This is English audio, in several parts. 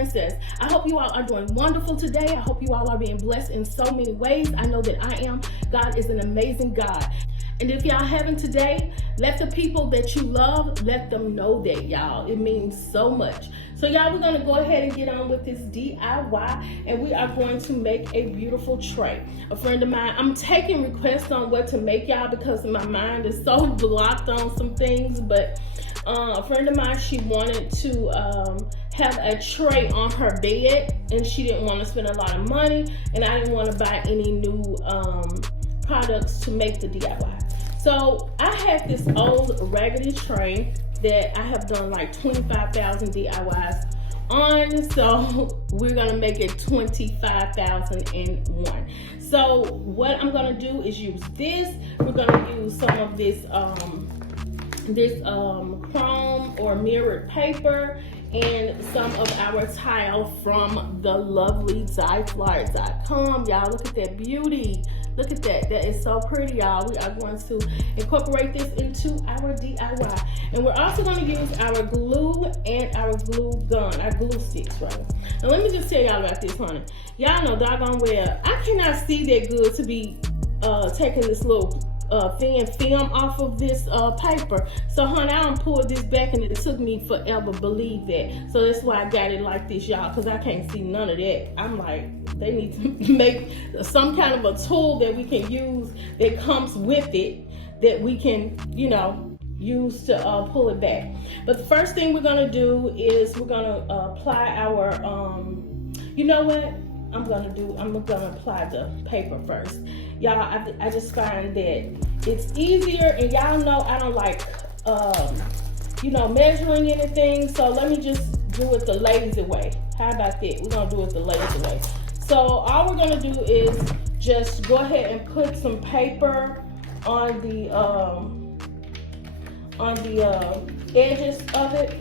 princess. I hope you all are doing wonderful today. I hope you all are being blessed in so many ways. I know that I am. God is an amazing God. And if y'all haven't today, let the people that you love, let them know that, y'all. It means so much. So y'all, we're going to go ahead and get on with this DIY, and we are going to make a beautiful tray. A friend of mine, I'm taking requests on what to make, y'all, because my mind is so blocked on some things, but a friend of mine, she wanted to have a tray on her bed, and she didn't want to spend a lot of money, and I didn't want to buy any new products to make the DIY. So I had this old raggedy tray that I have done like 25,000 DIYs on, so we're gonna make it 25,001. So what I'm gonna do is use this. We're gonna use some of this chrome or mirrored paper and some of our tile from the lovely dyeflyer.com. Y'all, look at that beauty. Look at that. That is so pretty, y'all. We are going to incorporate this into our DIY. And we're also going to use our glue and our glue gun, our glue sticks, right? Now, let me just tell y'all about this, honey. Y'all know doggone well, I cannot see that good to be taking this little thin film off of this paper. So honey, I done pulled this back and it took me forever, believe that. So that's why I got it like this, y'all, because I can't see none of that. I'm like, they need to make some kind of a tool that we can use that comes with it, that we can, you know, use to pull it back. But the first thing we're gonna do is we're gonna apply our you know what I'm gonna apply the paper first. Y'all, I just find that it's easier, and y'all know I don't like, you know, measuring anything, so let me just do it the lazy way. How about that? We're gonna do it the lazy way. So all we're gonna do is just go ahead and put some paper on the edges of it.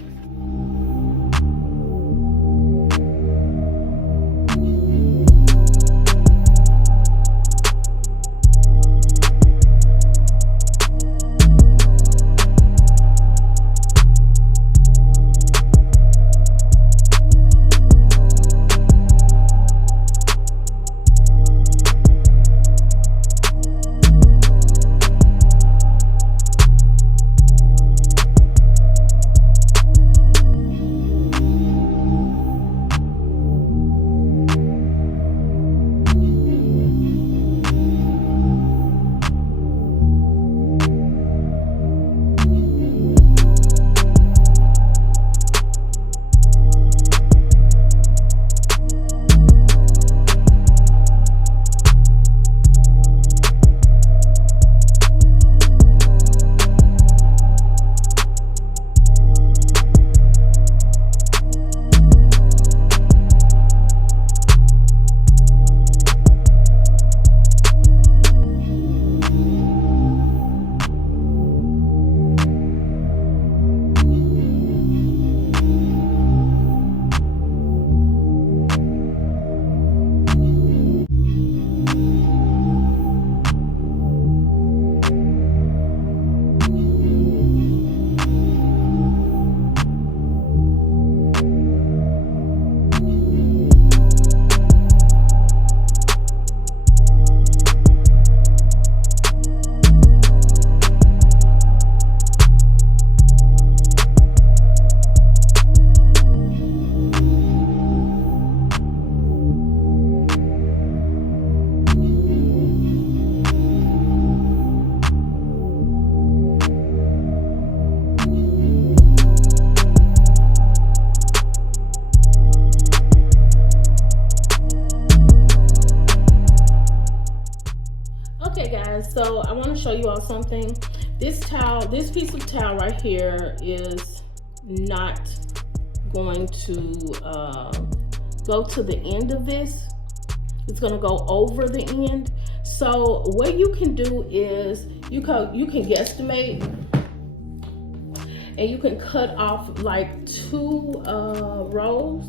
So I want to show you all something. This piece of towel right here is not going to go to the end of this. It's going to go over the end. So what you can do is you can guesstimate, and you can cut off like 2 rows.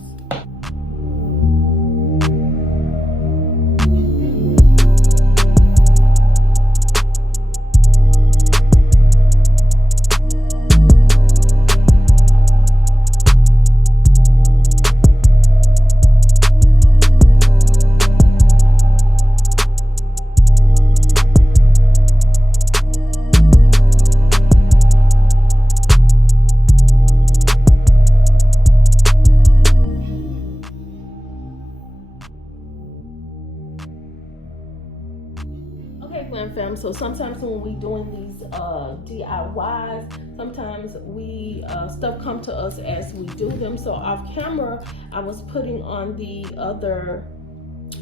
Okay, Glam fam, so sometimes when we doing these DIYs, sometimes we stuff come to us as we do them. So off camera, I was putting on the other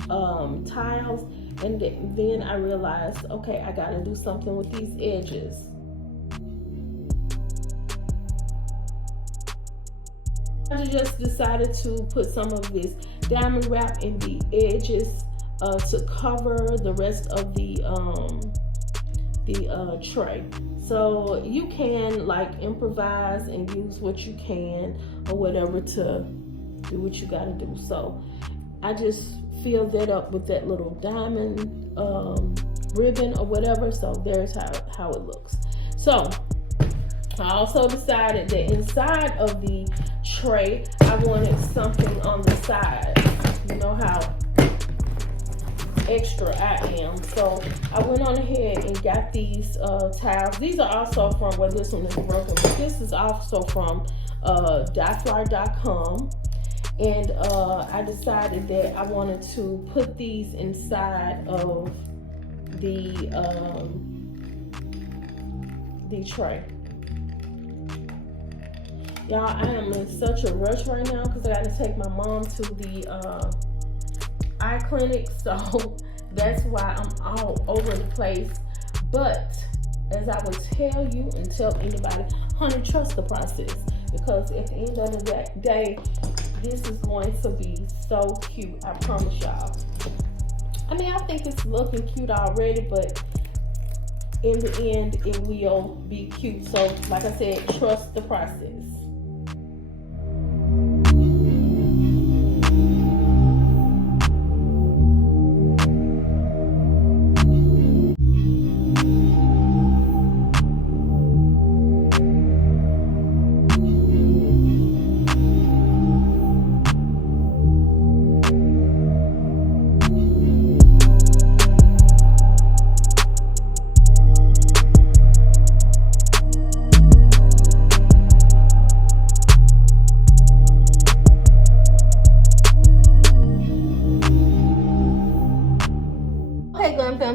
tiles, and then I realized, okay, I gotta do something with these edges. I just decided to put some of this diamond wrap in the edges to cover the rest of the tray. So you can like improvise and use what you can or whatever to do what you gotta do. So I just filled that up with that little diamond ribbon or whatever. So there's how it looks. So I also decided that inside of the tray, I wanted something on the side. You know how extra I am. So I went on ahead and got these tiles. These are also from, well, this one is broken, but this is also from dieflyer.com. And I decided that I wanted to put these inside of the tray. Y'all, I am in such a rush right now because I got to take my mom to the eye clinic, so that's why I'm all over the place. But as I would tell you and tell anybody, honey, trust the process, because at the end of the day, this is going to be so cute. I promise y'all. I mean, I think it's looking cute already, but in the end, it will be cute. So, like I said, trust the process.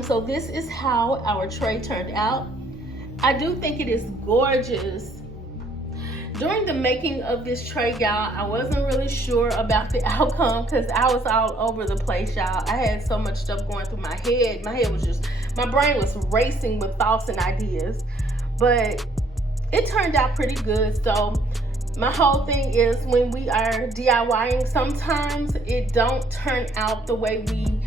So this is how our tray turned out. I do think it is gorgeous. During the making of this tray, y'all, I wasn't really sure about the outcome because I was all over the place, y'all. I had so much stuff going through my head. My brain was racing with thoughts and ideas, but it turned out pretty good. So my whole thing is, when we are DIYing, sometimes it don't turn out the way we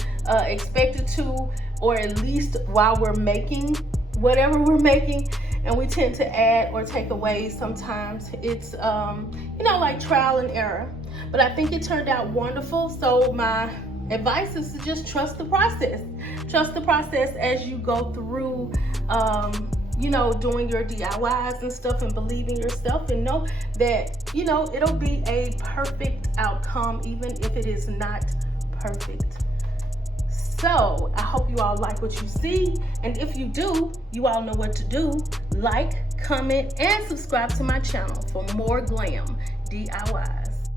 expect it to, or at least while we're making whatever we're making, and we tend to add or take away. Sometimes it's like trial and error, but I think it turned out wonderful. So my advice is to just trust the process. Trust the process as you go through doing your DIYs and stuff, and believe in yourself and know that it'll be a perfect outcome, even if it is not perfect. So I hope you all like what you see, and if you do, you all know what to do. Like, comment, and subscribe to my channel for more glam DIYs.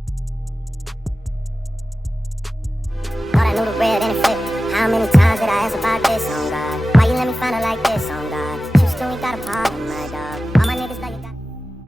Thought I knew the red and it flipped. How many times did I ask about this, oh God? Why you let me find her like this, oh God? You still ain't got a problem, my dog.